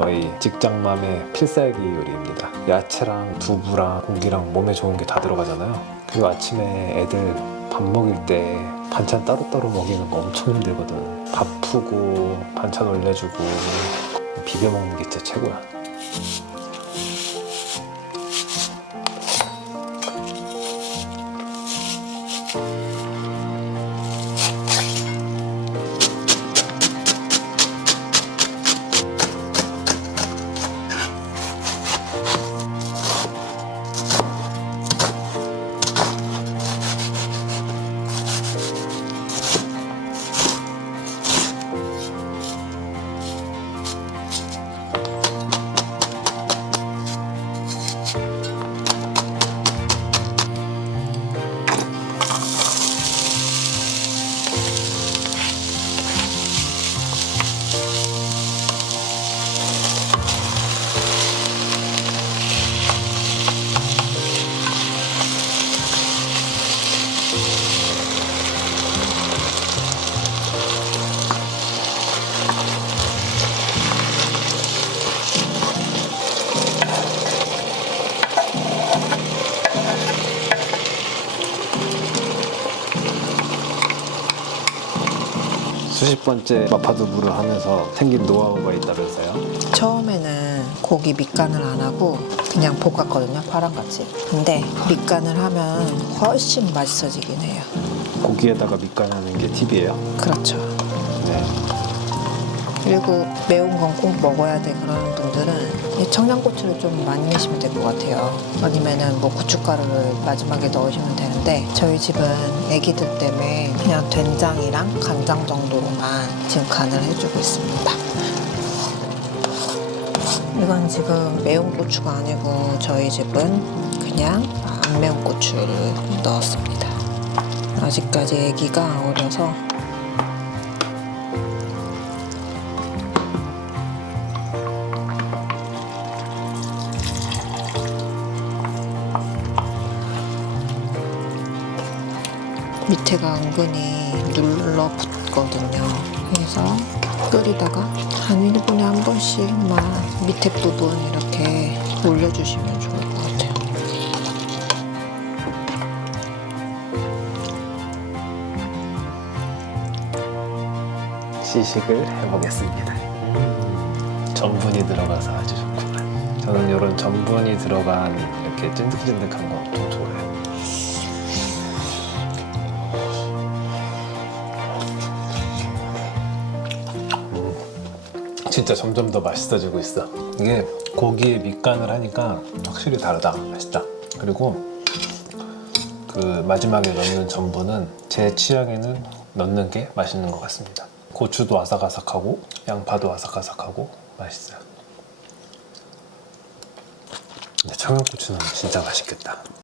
거의 직장맘의 필살기 요리입니다. 야채랑 두부랑 고기랑 몸에 좋은 게 다 들어가잖아요. 그리고 아침에 애들 밥 먹일 때 반찬 따로따로 먹이는 거 엄청 힘들거든. 밥 푸고 반찬 올려주고 비벼 먹는 게 진짜 최고야. 수십 번째 마파두부를 하면서 생긴 노하우가 있다면서요? 처음에는 고기 밑간을 안 하고 그냥 볶았거든요, 파랑같이. 근데 밑간을 하면 훨씬 맛있어지긴 해요. 고기에다가 밑간하는 게 팁이에요. 그렇죠. 네. 그리고 매운 건 꼭 먹어야 돼 그러는 분들은 이 청양고추를 좀 많이 내시면 될 것 같아요. 아니면은 뭐 고춧가루를 마지막에 넣으시면 되는데 저희 집은 애기들 때문에 그냥 된장이랑 간장 정도로만 지금 간을 해주고 있습니다. 이건 지금 매운 고추가 아니고 저희 집은 그냥 안 매운 고추를 넣었습니다. 아직까지 애기가 어려서 밑에가 은근히 눌러붙거든요. 그래서 끓이다가 한 1분에 한 번씩만 밑에 부분 이렇게 올려주시면 좋을 것 같아요. 시식을 해보겠습니다. 음, 전분이 들어가서 아주 좋구만. 저는 이런 전분이 들어간 이렇게 찐득찐득한 거 엄청 좋아해요. 진짜 점점 더 맛있어지고 있어. 이게 고기에 밑간을 하니까 확실히 다르다. 맛있다. 그리고 그 마지막에 넣는 전분은 제 취향에는 넣는 게 맛있는 것 같습니다. 고추도 아삭아삭하고 양파도 아삭아삭하고 맛있어요. 청양고추는 진짜 맛있겠다.